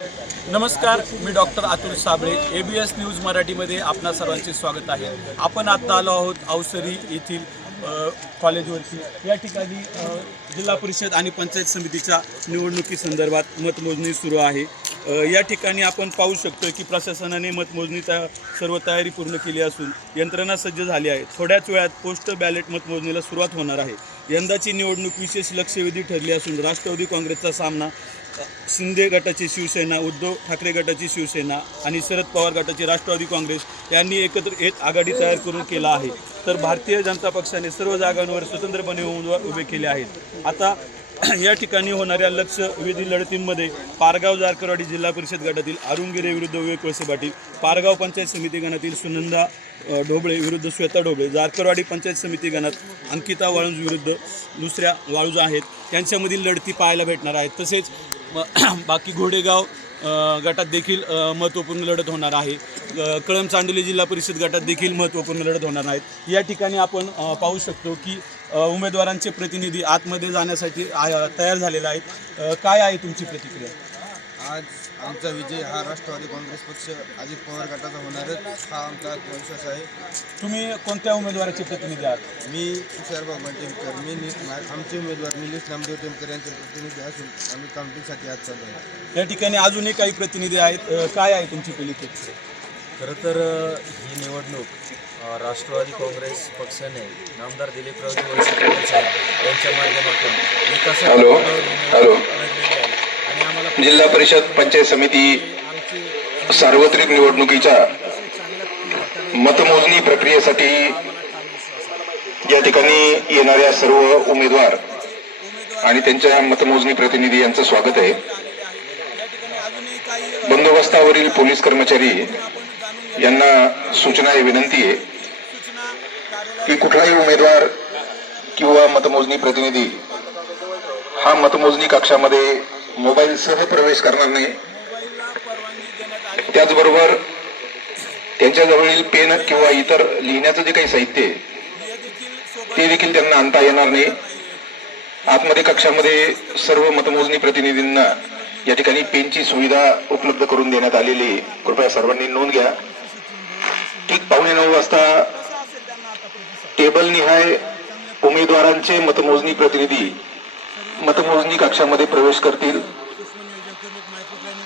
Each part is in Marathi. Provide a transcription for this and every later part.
नमस्कार मी doctor Atul Sable A B S news मराठीमध्ये आपणा सर्वांचे स्वागत आहे. आपण आत्ता आलो आहोत अवसरी येथील कॉलेजवरती. या ठिकाणी जिल्हा परिषद आणि पंचायत समितीच्या निवडणुकीसंदर्भात मतमोजणी सुरू आहे. या ठिकाणी आपण पाहू शकतो की प्रशासनाने मतमोजणीचा सर्व तयारी पूर्ण केली असून यंत्रणा सज्ज झाली आहे. थोड्याच वेळात पोस्ट बॅलेट मतमोजणीला सुरुवात होणार आहे. यंदाची निवडणूक विशेष लक्षवेधी ठरली असून राष्ट्रवादी काँग्रेसचा सामना शिंदे गटाची शिवसेना उद्धव ठाकरे गटाची शिवसेना आणि शरद पवार गटाची राष्ट्रवादी काँग्रेस यांनी एकत्र एक आघाडी तयार करून केला आहे. तर भारतीय जनता पक्षाने सर्व जागांवर स्वतंत्रपणे उमेदवार उभे केले आहेत. आता या ठिकाणी होणाऱ्या लक्ष विधी लढतींमध्ये पारगाव जारकरवाडी जिल्हा परिषद गटातील अरुणगिरे विरुद्ध विवेक कोळसे पाटील पारगाव पंचायत समिती गणातील सुनंदा ढोबळे विरुद्ध श्वेता ढोबळे जारकरवाडी पंचायत समिती गणात अंकिता वाळुंज विरुद्ध दुसऱ्या वाळूज आहेत. त्यांच्यामधील लढती पाहायला भेटणार आहेत. तसेच बाकी घोडेगाव गटात देखील महत्त्वपूर्ण लढत होणार आहे. कळम चांडोली जिल्हा परिषद गटात देखील महत्त्वपूर्ण लढत होणार आहेत. या ठिकाणी आपण पाहू शकतो की उमेदवारांचे प्रतिनिधी आतमध्ये जाण्यासाठी आ- तयार झालेले आहेत. काय आहे तुमची प्रतिक्रिया? आज आमचा विजय हा राष्ट्रवादी काँग्रेस पक्ष अजित पवार गटाचा होणारच हा आमचा आत्मविश्वास आहे. तुम्ही कोणत्या उमेदवाराचे प्रतिनिधी आहात? मी तुषारबाब माटेमकर मी नीट मा- आमचे उमेदवार निलेश नामदेव टेमकर यांचे प्रतिनिधी असून आम्ही काउंटिंगसाठी आज चाललो आहे. या ठिकाणी अजूनही काही प्रतिनिधी आहेत. अ, काय आहे तुमची प्रतिक्रिया खरं तर अ, ही निवडणूक अ, राष्ट्रवादी काँग्रेस पक्षाने नामदार दिलीपरावजी वळसे पाटील साहेब यांच्या माध्यमातून हॅलो. हॅलो. निवडणूक लढलेली आहे आणि आम्हाला जिल्हा परिषद पंचायत समिती सार्वत्रिक निवडणुकीच्या मतमोजणी प्रक्रियेसाठी या ठिकाणी येणाऱ्या सर्व उमेदवार आणि त्यांच्या मतमोजणी प्रतिनिधी यांचं स्वागत आहे. बंदोबस्तावरील पोलीस कर्मचारी यांना सूचना आहे विनंती आहे की कुठलाही उमेदवार किंवा मतमोजणी प्रतिनिधी हा मतमोजणी कक्षामध्ये मोबाईलसह प्रवेश करणार नाही. त्याचबरोबर त्यांच्याजवळील पेन किंवा इतर लिहिण्याचं जे काही साहित्य आहे ते देखील त्यांना आणता येणार नाही. आतमध्ये कक्षामध्ये सर्व मतमोजणी प्रतिनिधींना या ठिकाणी पेनची सुविधा उपलब्ध करून देण्यात आलेली आहे. कृपया सर्वांनी नोंद घ्या. ठीक पावणे नऊ वाजता टेबल निहाय उमेदवारांचे मतमोजणी प्रतिनिधी मतमोजणी कक्षामध्ये प्रवेश करतील.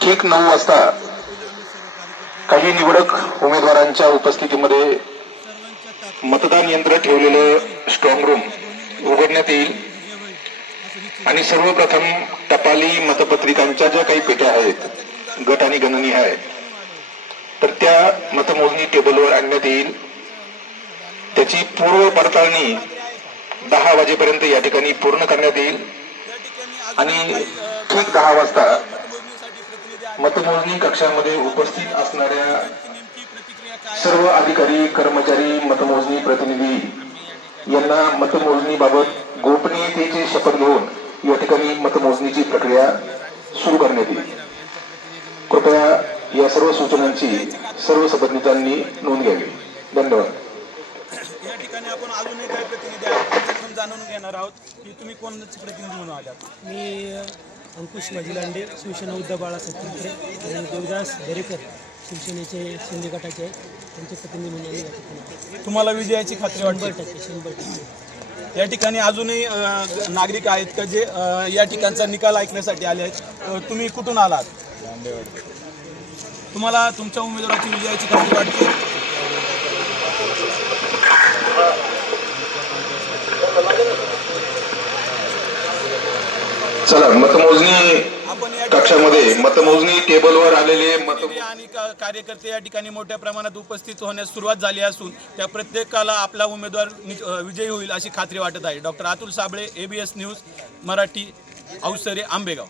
ठीक नऊ वाजता काही निवडक उमेदवारांच्या उपस्थितीमध्ये मतदान यंत्र ठेवलेलं स्ट्रॉंग रूम उघडण्यात येईल. आणि सर्वप्रथम टपाली मतपत्रिकांच्या ज्या काही पेट्या आहेत गट आणि गणनी आहे तर त्या मतमोजणी टेबलवर आणण्यात येईल. त्याची पूर्व पडताळणी दहा वाजेपर्यंत या ठिकाणी पूर्ण करण्यात येईल. आणि ठीक दहा वाजता मतमोजणी कक्षामध्ये उपस्थित असणाऱ्या सर्व अधिकारी कर्मचारी मतमोजणी प्रतिनिधी यांना मतमोजणीबाबत गोपनीयतेची शपथ घेऊन या ठिकाणी मतमोजणीची प्रक्रिया सुरू करण्यात येईल. कृपया या सर्व सूचनांची सर्व संबंधितांनी नोंद घ्यावी. धन्यवाद. या ठिकाणी आपण अजूनही काही प्रतिनिधी जाणून घेणार आहोत की तुम्ही कोणाचे प्रतिनिधी म्हणून आलात? मी अंकुश माझिलांडे शिवसेना उद्धव बाळासाहेब ठाकरे आणि देवदास दरेकर शिवसेनेचे शिंदे गटाचे त्यांचे प्रतिनिधी म्हणून आम्ही या ठिकाणी. आलो. तुम्हाला विजयाची खात्री शंभर वाटते टक्के शंभर टक्के. या ठिकाणी अजूनही अ, नागरिक आहेत का जे अ, या ठिकाणचा निकाल ऐकण्यासाठी आले आहेत? अ, तुम्ही कुठून आलात? तुम्हाला तुमच्या उमेदवाराची विजयाची खात्री वाटते? चला मतमोजणी कक्षामध्ये मतमोजणी टेबलवर आलेले मत आणि कार्यकर्ते या ठिकाणी मोठ्या प्रमाणात उपस्थित होण्यास सुरुवात झाली असून त्या प्रत्येकाला आपला उमेदवार विजयी होईल अशी खात्री वाटत आहे. Doctor Atul Sable ABS news Marathi Ausare Ambegaon.